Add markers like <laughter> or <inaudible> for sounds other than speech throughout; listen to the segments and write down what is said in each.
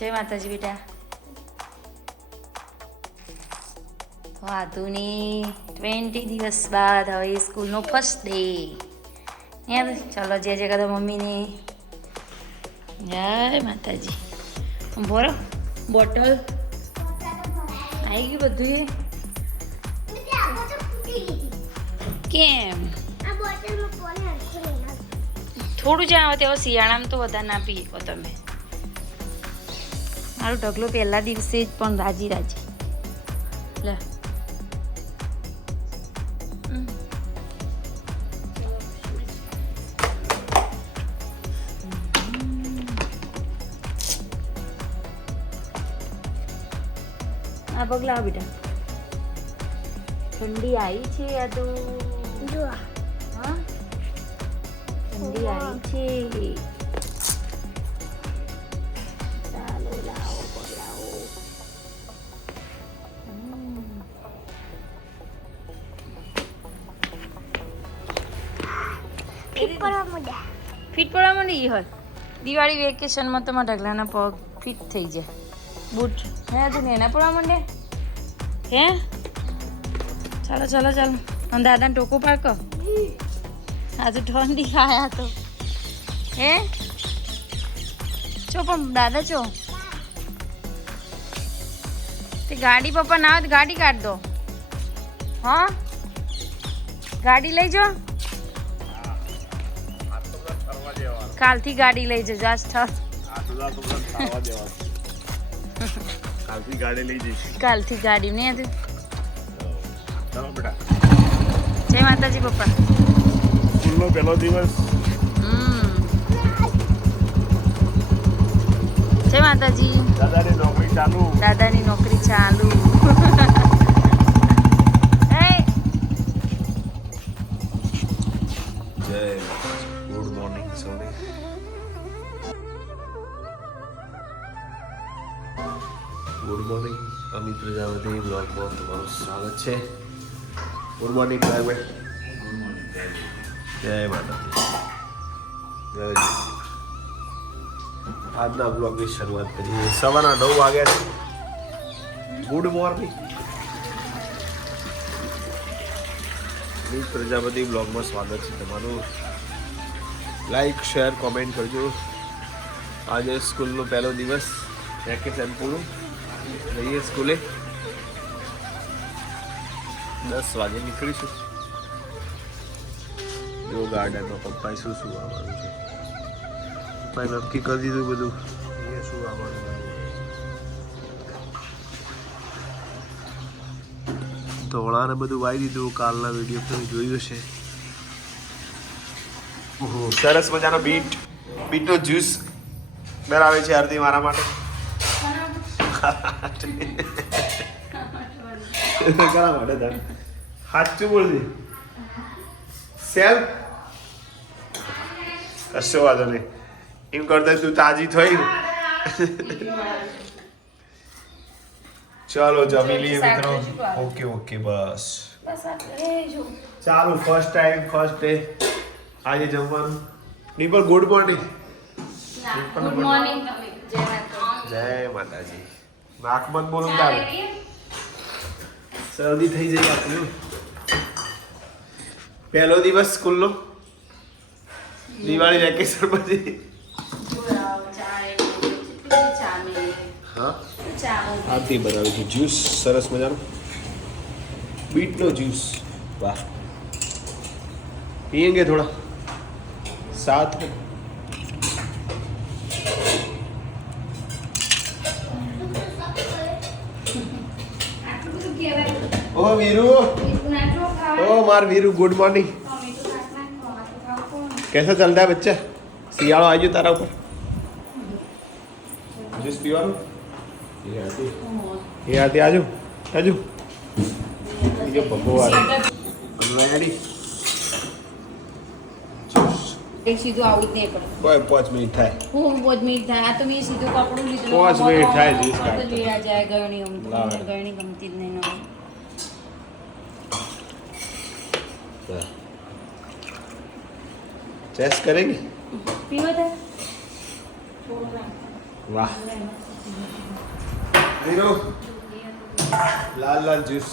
જય માતાજી બેટા. વાતુની ટ્વેન્ટી દિવસ બાદ હવે સ્કૂલનો ફર્સ્ટ ડે યાર ચલો જે જે કરો મમ્મીને. જય માતાજી. ભરો બોટલ. આવી ગયું બધું કેમ? થોડું જ આવે તેવો શિયાળામાં તો વધારે ના પીએ તમે. મારો ઢગલો પહેલા દિવસે જ પણ રાજી રાજી. લે. આ પગલા લાવ બેટા. ઠંડી આવી છે આ તો. હા? ઠંડી આવી છે. ફિટ હોય. દિવાળી વેકેશનમાં તો ઢગલાના પગ ફિટ થઈ જાય. બૂટ હે તું નેના પડવા માંડે? હે? ચાલો ચાલો ચાલો. અને દાદાને ટોકો પાડકો. આજે ઠંડી આયા તો. હે? ચો પણ દાદા ચો તે ગાડી પપ્પા ના આવે ગાડી કાઢ દો. હા? ગાડી લઈ જાઓ. કાલથી ગાડી લઈ જજો આજ ઠ કાલથી ગાડી લઈ જઈશ. કાલથી ગાડી ને હતું. ચાલો બેટા. જય માતાજી પપ્પા. સ્કૂલનો પહેલો દિવસ. હમ. જય માતાજી. દાદાની નોકરી ચાલુ. દાદાની નોકરી ચાલુ. પ્રજાપતિ બ્લોગમાં તમારું સ્વાગત છે. ગુડ મોર્નિંગ ડ્રાઈવર જય મોર્નિંગ જય માતાજી. આજના બ્લોગની શરૂઆત કરીએ. સવારના નવ વાગ્યા છે. Good morning. પ્રજાપતિ બ્લોગમાં સ્વાગત છે તમારું. લાઈક શેર કોમેન્ટ કરજો. આજે સ્કૂલનો પહેલો દિવસ. વેકેશન પૂરું જઈએ સ્કૂલે. દસ વાગે નીકળીશું. જો ગાર્ડનમાં પપ્પાએ શું શું આવવાનું છે. પપ્પાએ નક્કી કરી દીધું બધું. એ શું આવવાનું ધોળાને બધું વાઈ દીધું. કાલના વીડિયો તમે જોયું છે સરસ મજાનો બીટ. બીટનો જ્યુસ બનાવે છે આરતી મારા માટે. કરા માટે સાચું બોલજે સેલ કશો વાંધો નહીં એમ કરતા તું તાજી થઈ ચાલો જમી લઈએ મિત્રો ઓકે ઓકે બસ ચાલો ફર્સ્ટ ટાઈમ ફર્સ્ટ ડે આજે જમવાનું નિપલ ગુડ મોર્નિંગ ગુડ મોર્નિંગ જય માતાજી. નાકમાં બોલું તારે. શરદી થઈ જાય આપણું પહેલો દિવસ સ્કૂલનો. દિવાળી વેકેશન પછી. હા? આરતી બનાવી છે જ્યુસ સરસ મજાનો. બીટનો જ્યુસ. વાહ. પીએંગે થોડા. સાથ ઓ વીરુ ओ मार वीरू गुड मॉर्निंग कैसा चल रहा है बच्चा सियाड़ो आज तारा ऊपर जूस पीवानो ये आती ये आती आजू आजू ये बब्बो आ रही रेडी એક સીધું આવું જ નહીં પડે કોઈ પાંચ મિનિટ થાય હું બહુ જ મિનિટ થાય આ તો મેં સીધું કપડું લીધું પાંચ મિનિટ થાય જ્યુસ આ તો કાઢતા. લેવા જાય ગળણી ગમતું લાવે. મને ગળણી ગમતી જ નહીં ટેસ્ટ કરેંગે પીવો તો વાહ નીરો લાલ લાલ જ્યુસ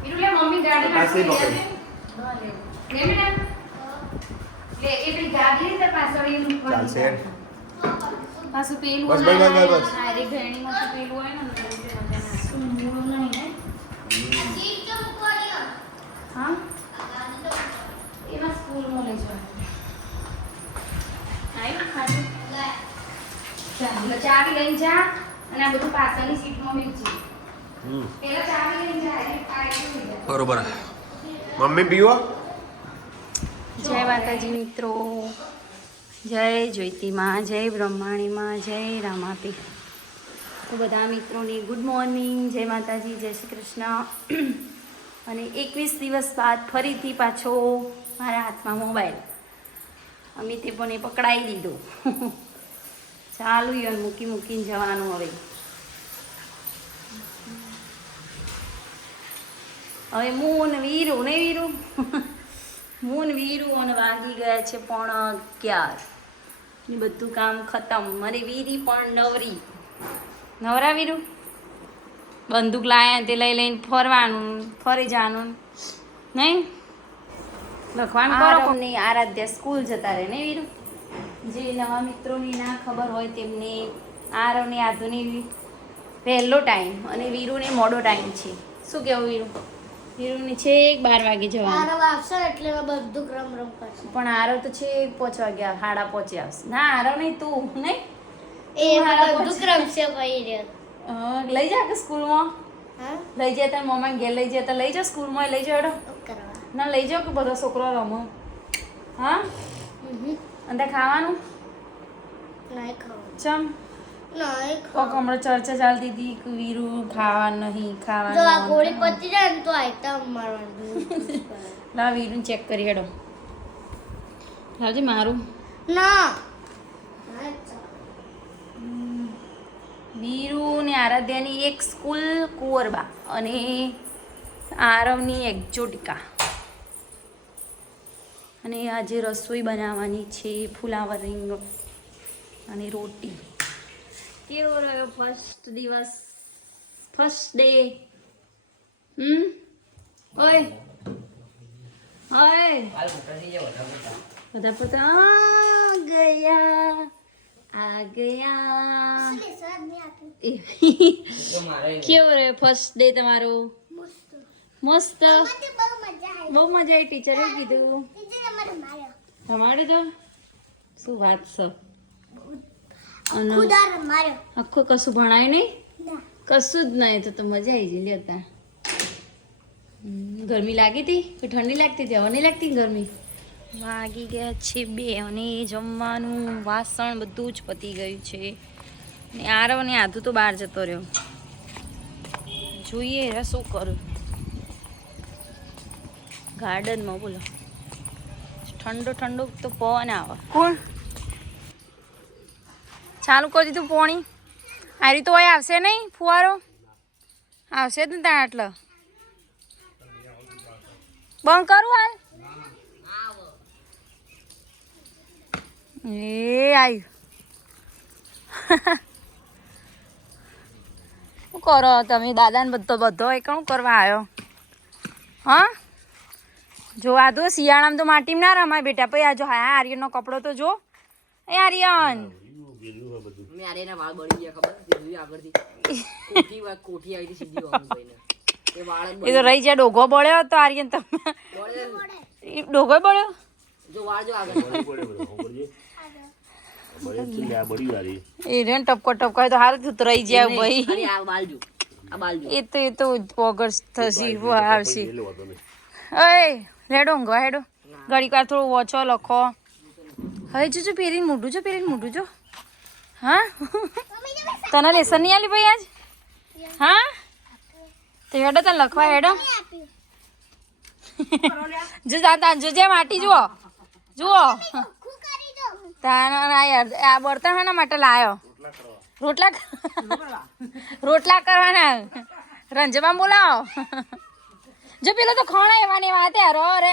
નીરુલે મમ્મી ગાડી પાસે પકડી લે મેડમ લે એ પેલી ગાડી ને પાછળ ચાલશે પાછું પેલું બસ બસ બસ બસ અરે ઘણી માં પેલું હોય ને શું મૂળ નહીં ને હા સ્કૂલમાં લઈ જવાનું આવ્યું ખાધું ચાલો ચાવી લઈને જા અને આ બધું પાછળની સીટમાં મૂકજે પેલા ચાવી લઈને જા એટલે પાછી લઈ જા. બરોબર. મમ્મી પીવો જય માતાજી મિત્રો. જય જ્યોતિમાં જય બ્રહ્માણીમાં જય રામાપી. તો બધા મિત્રોને ગુડ મોર્નિંગ જય માતાજી જય શ્રી કૃષ્ણ. અને એકવીસ દિવસ બાદ ફરીથી પાછો મારા હાથમાં મોબાઈલ. અમિતે પણ એ પકડાઈ દીધો. ચાલુ યન મૂકી મૂકીને જવાનું હવે. હવે મૂન વીરુ, ને વીરુ? મૂન વીરુ અને વાગી ગયા છે પણ અગિયાર. બધું કામ ખતમ. મારી વીરી પણ નવરી. નવરા વીરુ? બંદૂક લાયા તે લઈ લઈને ફરવાનું, ફરી જવાનું. નહીં? લખવાનું કરો ની આરાધ્યા સ્કૂલ જતા રહે ને વીરુ? જે નવા મિત્રોની ના ખબર હોય તેમને આરવને આધુની પહેલો ટાઈમ અને વીરુને મોડો ટાઈમ છે. શું કહેવું વીરુ? વીરુને એક બાર વાગે જવાનું. આરવ આવશે એટલે બધું ક્રમ રમ કરશે. પણ આરવ તો છે પાંચ વાગ્યા હાડા પાંચે આવશે. ના આરવ નહીં તું નહીં? એ બધું ક્રમ છે ભાઈ રે. લઈ જા કે સ્કૂલમાં? હા? લઈ જાય તાર મમ્મા ઘેર લઈ જાય તો લઈ જાઓ સ્કૂલમાં લઈ કરવા ના લઈ જાઓ કે બધા છોકરો રમો હા? અને ખાવાનું? ચમ? કોક હમણાં ચર્ચા ચાલતી હતી કે વીરુ ખાવા નહીં જો આ ગોળી ખાવાનું પતી જાય ને તો મારવાનું. લા વીરુને ચેક કરી હેડો. લાવજે મારું. ના. વીરુ ને આરાધ્યાની એક સ્કૂલ કુંવરબા અને આરવની એક્ઝોટિકા અને આજે રસોઈ બનાવવાની છે ફુલાવર રીંગ અને રોટી. કેવો રહ્યો ફર્સ્ટ દિવસ? ફર્સ્ટ ડે હમ? ઓય. ઓય. બધા પોતા ગયા આ ગયા. <laughs> કેવો રહ્યો ફર્સ્ટ ડે તમારો? મસ્ત. બહુ મજા આવી. ટીચરે કીધું. તમારે તો? શું વાત છે? આખું કશું ભણાય નહીં? કશું જ નહીં તો તો મજા આવી ગઈ લેતા ગરમી લાગી હતી? કે ઠંડી લાગતી હતી? હવે નહીં લાગતી ગરમી? વાગી ગયા છે બે અને જમવાનું વાસણ બધું જ પતી ગયું છે. ને આરવ ને આધુ તો બહાર જતો રહ્યો. જોઈએ શું કરું. ગાર્ડનમાં બોલો. ઠંડો ઠંડો તો પવન આવે. કોણ? ચાલુ કરી દીધું પોણી. આ રીતે અહીં આવશે નહીં ફુવારો? આવશે જ ને ત્યાં આટલો બંધ કરું હાલ? એ આવ્યું શું કરો તમે? દાદાને બધો બધો એ શું કરવા આવ્યો. હા? જો આ તો શિયાળામાં તો માટીમાં ના રમાય બેટા. પછી આ જો હા આર્યનનો કપડો તો જો. એ આર્યન. એ તો રહી જાય ડોઘો બળ્યો તો. આર્યન તમે ડોઘો બળ્યો? જો વાળ જો એ ટપકો ટપકો તો હારું થયું રહી જાય ભાઈ. એ તો એ તો પોગર થશે આવશે. ઓય! રેડો ઊંઘવા હેડો ઘડીક વાર થોડું ઓછો લખો. હવે જોજો પહેરીને મોઢું જો પહેરીને મોઢું જો. હા? તને લેસન નહીં આલી ભાઈ આજ? હા? તો હેડો તને લખવા હેડો. જો જો જોજે માટી જુઓ. જુઓ. આ બર્તન શાના માટે લાયો. રોટલા રોટલા કરવાના. રંજમાં બોલાવો. જો પેલો તો ખણા એવા ને એવા અરો રો રે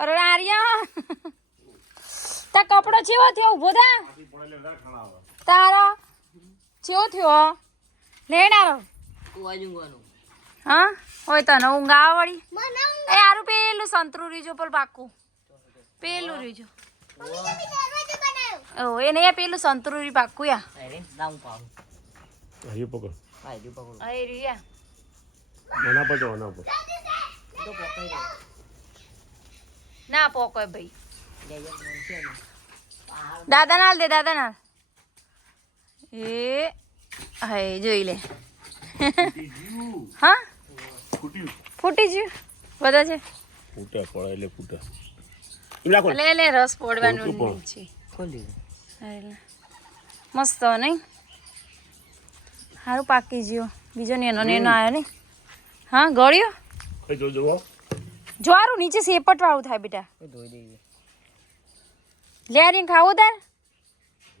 અરે આર્યા. તા કપડો ચેવો થયો? ઊભો થા. તારો. ચેવો થયો? લેણારો હા? હોય તને ઊંઘ ગાવા વળી. એ આરું પેલું સંતરું રીજો પર પાકું. પેલું રીજો. ઓ એ નહીં પેલું સંતરું રી પાકું યા. અરે પકડ. પકડું. તો પોકાઈ દે ના પોકોય ભાઈ. જય જય દાદા નાલ દે દાદા નાલ એ હાય જોઈ લે. હા? ફૂટી ગયું. બધા છે? ફૂટે પડે એટલે ફૂટે. લે લે રસ પોડવાનું છે. મસ્ત નહીં? સારું પાકી ગયો. બીજો નેનો નેનો આવ્યો નહીં? હા ગળ્યો? કઈ જો જોવો જોવાનું નીચે સેપટ વાળું થાય બેટા. ધોઈ દઈએ. લે ખાવું તાર.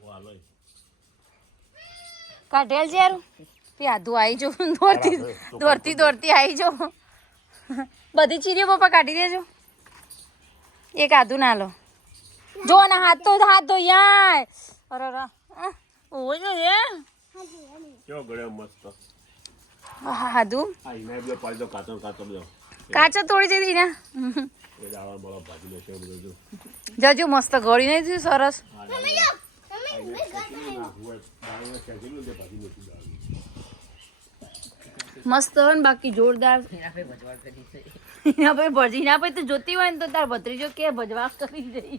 વાલો કાઢેલ છે યારું પ્યાદું આવી જો દોરતી દોરતી દોરતી આવી જો બધી ચીરીઓ પપ્પા કાઢી દેજો. એક આધું ના લો. જો ને હાથ તો હાથ તો યાર અરે અરે. આહ, ઓવો જો હે. કેવો ગળ્યો મસ્ત. હાધું. આ ઇના બે પાડી દો કાતો કાતો દો. કાચો તોડી દીધી ને જજો મસ્ત ગળી નહીં થયું સરસ. મસ્ત હોય ને બાકી જોરદાર. એના છે એના પછી ભજી ના પછી તું જોતી હોય ને તો તાર ભત્રીજો કે ભજવા કરી જઈ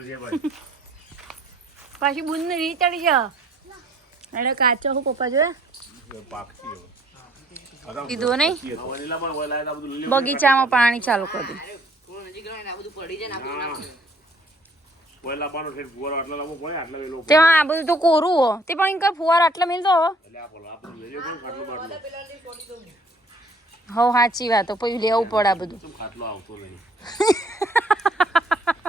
છે ભાઈ પાછી બુંદ ને રી ચડી જા એટલે કાચો હું પપ્પા જોયા પાકતી કીધું નહીં? બગીચામાં પાણી ચાલુ કરી તેમાં આ બધું તો કોરું હો. તે પણ ઇનકા ફુવાર આટલા મિલ દો હવ સાચી વાત હો, પછી લેવું પડે આ બધું. <laughs>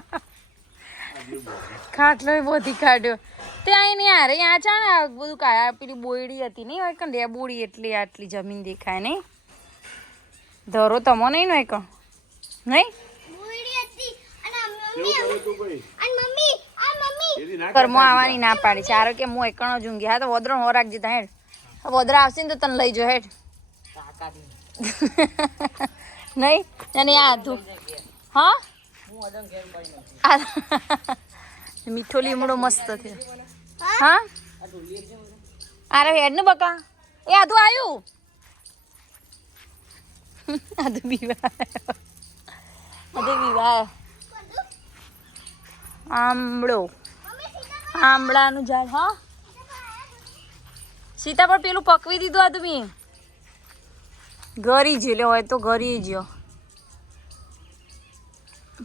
ખાટલો બધી કાઢ્યો. ત્યાં નહીં હારે આ છે ને આ બધું કાયા પેલી બોયડી હતી નહીં હોય કે બોડી એટલી આટલી જમીન દેખાય નહીં. ધરો તમો નહીં નો એક નહીં? બુડી હતી અને કેવું મમ્મી કરે તું ભાઈ? અને મમ્મી આ મમ્મી. એથી ના પર મો આવવાની ના પાડી. છે આરો કે હું એકણો જ ઊંઘી. હા તો વદરો હો રાખજે તા હેડ. આ આવશે ને તો તને લઈ જો હેડ. નહીં. <laughs> નહીં? અને આ આધું હા? <laughs> મીઠો લીમડો મસ્ત થયો હા? અરે હેડ ને બકા. એ આધુ આવ્યું <laughs> આધુ બીવા. આધુ બીવા. આમળો. આમળાનું ઝાડ, હા? સીતાફળ પેલું પકવી દીધું આધું ઘરી જ લે હોય તો ઘરી જ્યો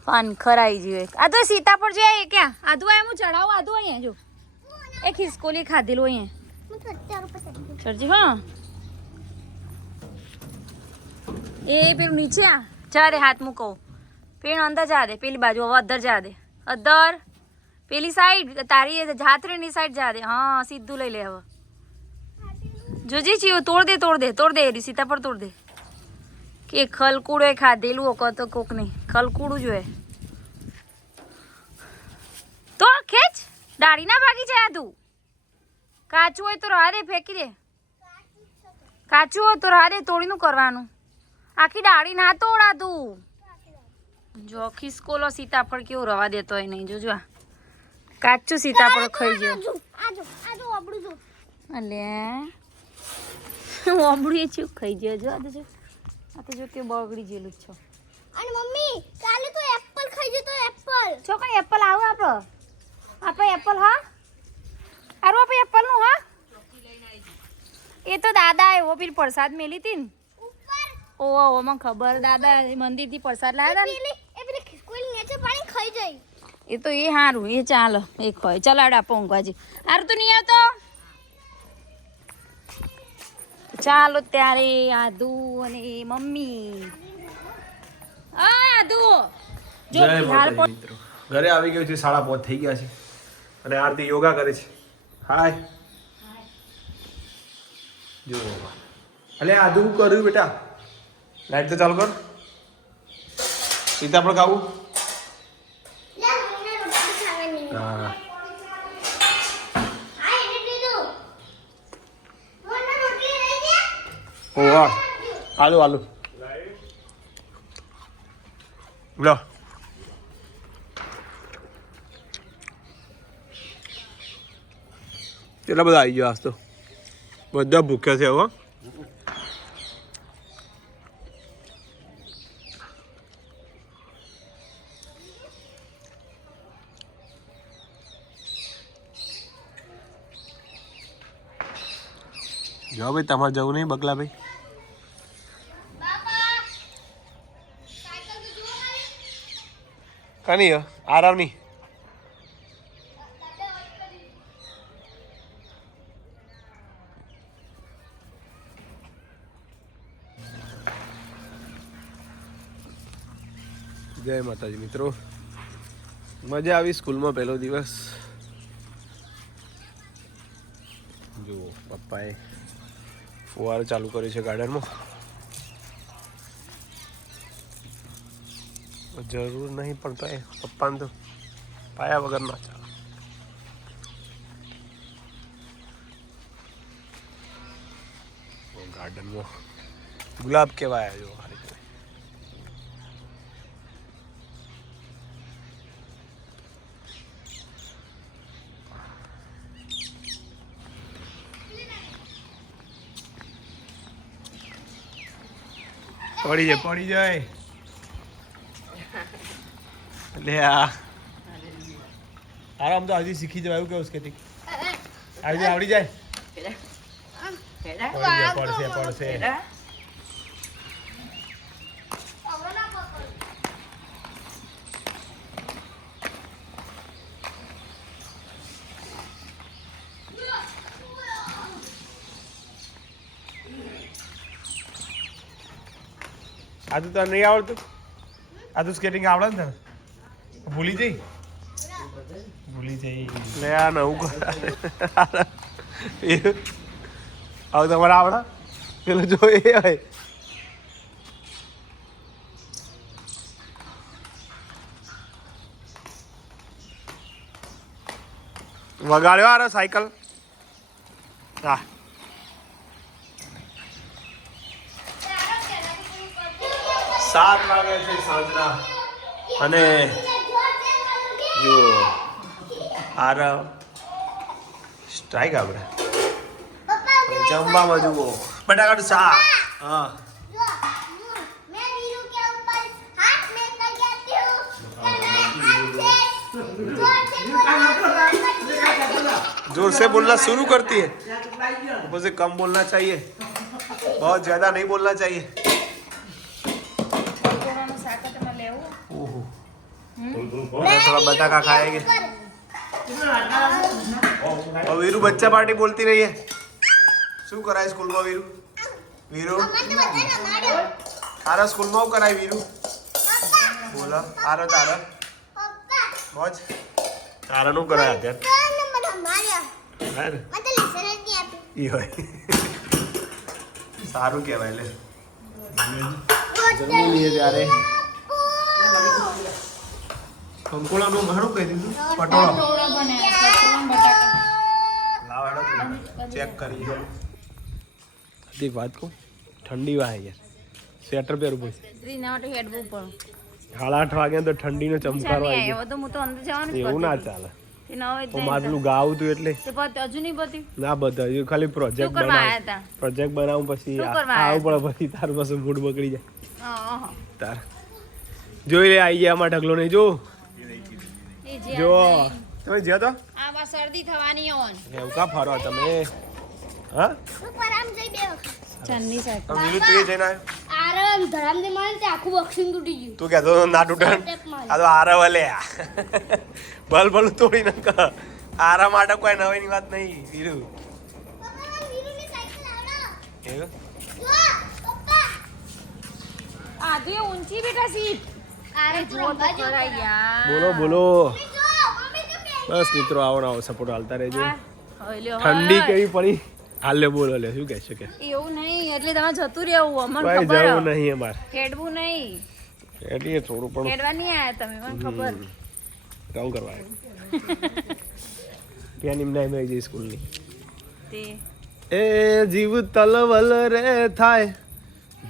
પાન ખરાઈ જોઈએ આ તો સીતાફળ છે એ ક્યાં? આધું એમ હું ચડાવું આધું અહીંયા જો. એ ખિસકોલી ખાધેલું અહીંયા હું તો અત્યારે ઉપર ચડી સરજી હા. એ પેલું નીચે આ. જા દે હાથ મૂકો. પેલું અંદર જા દે, પેલી બાજુ, હવે અધર જા દે. અધર, પેલી સાઈડ તારી જાત્રીની સાઈડ જા દે. હા, સીધું લઈ લે હવે. જોજી ચીવું તોડ દે તોડ દે તોડ દે એરી, સીતા પર તોડ દે. કે ખલકુડો ખાધેલું હોકો તો કોક નહીં. ખલકુડું જોઈએ તો ખેંચ. ડાળી ના ભાગી જાય તું. કાચું હોય તો રાહ દે ફેંકી દે. કાચું હોય તો રાહ દે તોડીનું કરવાનું. આખી ડાળી ના તોડા તું. જો ખિસકોલો સીતાફળ કેવું રવા દેતો હોય નહીં જોજો આ. કાચું સીતાફળ ખાઈ ગયો. અલે. ઓબડું એ ચૂક ખાઈ ગયો? જો જો. આ તો જો કે બગડી જેલું છો. અને મમ્મી કાલે તો એપલ ખાઈ જતો એપલ. છો કઈ એપલ આવો આપણો આપણે એપલ હા? આરું આપણે એપલનું હા? એ તો દાદા આવ્યો પેલી પ્રસાદ મેલી હતી ને. ઓહો ઓ ઓ મને ખબર દાદા મંદિરથી પ્રસાદ લાવ્યા હતા ને. એ પેલી ખિસકોલી નીચે પાણી ખાઈ જાય. એ તો એ સારું એ ચાલો એ ખોય. ચાલો આડ આપો ઊંઘવાજી. સારું તો નહીં આવતો? ચાલો ત્યારે આદુ અને મમ્મી. આ આદુ જો મિત્રો. ઘરે આવી ગયું છે સાડા પાંચ થઈ ગયા છે. અને આરતી યોગા કરે છે. હાય જો અલે આદુ કર્યું બેટા. લાઈટ તો ચાલુ કર. સીતાફળ ખાવું. હા આ એને દીધું મને રોટલી લઈ દે ઓવા આલુ આલુ લો કેટલા બધા આવી ગયા આજ તો બધા ભૂખ્યા છે હવે જો ભાઈ તમારે જવું નહીં બગલા ભાઈ બાપા સાયકલ તો જુઓ આરામ નહીં જય માતાજી, મિત્રો. મજા આવી સ્કૂલમાં પહેલો દિવસ. જુઓ, પપ્પાએ ફુવારો ચાલુ કર્યો છે ગાર્ડનમાં. જરૂર નહીં પણ તો એ પપ્પાને તો પાયા વગર ના ચાલે ગાર્ડનમાં ગુલાબ કેવા આવ્યા જો આ રીતે. પડી જાય પડી જાય લે આ આરામ તો હજી શીખી જવાયું કે સ્કેટિંગ આવી આવડી જાય? પડશે પડશે હેડા હવે ના પકડ આ તો નહીં આવડતું? આ તો સ્કેટિંગ આવડે ને તને? ભૂલી જઈ? ભૂલી જઈ. લે આ નવું કર? હવે આવડા? પેલો પેલું જો એ હોય. વગાડ્યો આરો સાયકલ? હા. સાત વાગે છે સાંજના. અને જો આરવ સ્ટ્રાઈક આપણે જમવામાં જુઓ બટાકાનું શાક હા જો मैं वीरू के ऊपर हाथ में कर जाती हूँ जोर से जोर से बोलना शुरू करती है मुझे कम बोलना चाहिए बहुत ज्यादा नहीं बोलना चाहिए थोड़ा बटाका खाएंगे और वीरू बच्चा पार्टी बोलती रही है શું કરાય સ્કૂલમાં વીરુ વીરુ તારા સ્કૂલમાં શું કરાય વીરુ બોલો તારો તારો મોજ તારાનું કરાય અત્યારે હે ને ઈ હોય સારું કહેવાય લે જન્મી લઈએ ત્યારે કંકોળાનું ઘણું કહી દીધું. પટોળો. ચેક કરી એક વાત કહું? ઠંડી વાય યાર. સ્વેટર પહેરવું પડશે આઠ તો ઠંડીનો ચમકારો આવી તો તો ગયો એવું ના ચાલે. તે તો ગાવું તું એટલે? હજુ નહીં પત્યું ના બધા હજુ ખાલી પ્રોજેક્ટ બનાવ. પ્રોજેક્ટ બનાવું પછી આવું પડે પછી તારું પાસે મૂડ બગડી જાય. તાર. જોઈ લે આવી ગયા આમાં ઢગલો નહીં. જો. જે તમે જ્યાં તો? આમાં શરદી થવાની ઓન. એવું કા ફરો તમે? હા? ચાંદની સાહેબ તમે વીરુ તું જઈને આરામ ધરામ દે મારે તે આખું બોક્સિંગ તૂટી ગયું. તું કહેતો ના તૂટણ આ તો આરવ લે ભલ ભલ તોડી નાખ. આરા માટે કોઈ નવીની વાત નહીં વીરુ. એવું? ઊંચી બેટા સીટ બોલો બોલો. બસ મિત્રો આવો આવો સપોર્ટ હાલતા રહેજો. હા, ઠંડી કેવી પડી? હાલે બોલો લે શું કહે છે કે? એવું નહીં એટલે તમે જતું રહેવું અમને ખબર જવું નહીં અમાર. ખેડવું નહીં. એટલે થોડું પણ. ખેડવા નહીં આયા તમે મને ખબર. કામ કરવા <laughs> ત્યાં નિમના આવી જઈ સ્કૂલની. તે. એ જીવ તલવલ રે થાય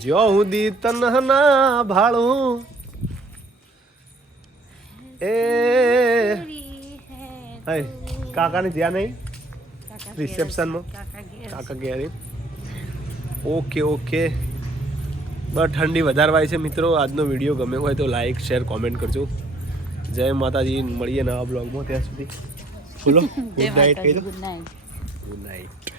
જો તન ના ભાળું. એ. હે કાકાને જ્યાં નહીં? રિસેપ્શનમાં? કાકા ગેરી ઓકે ઓકે. બસ ઠંડી વધારે વાય છે મિત્રો. આજનો વીડિયો ગમે હોય તો લાઈક શેર કોમેન્ટ કરજો. જય માતાજી. મળીએ નવા બ્લોગમાં ત્યાં સુધી. બોલો <laughs> ગુડ નાઇટ કહી દો. Good night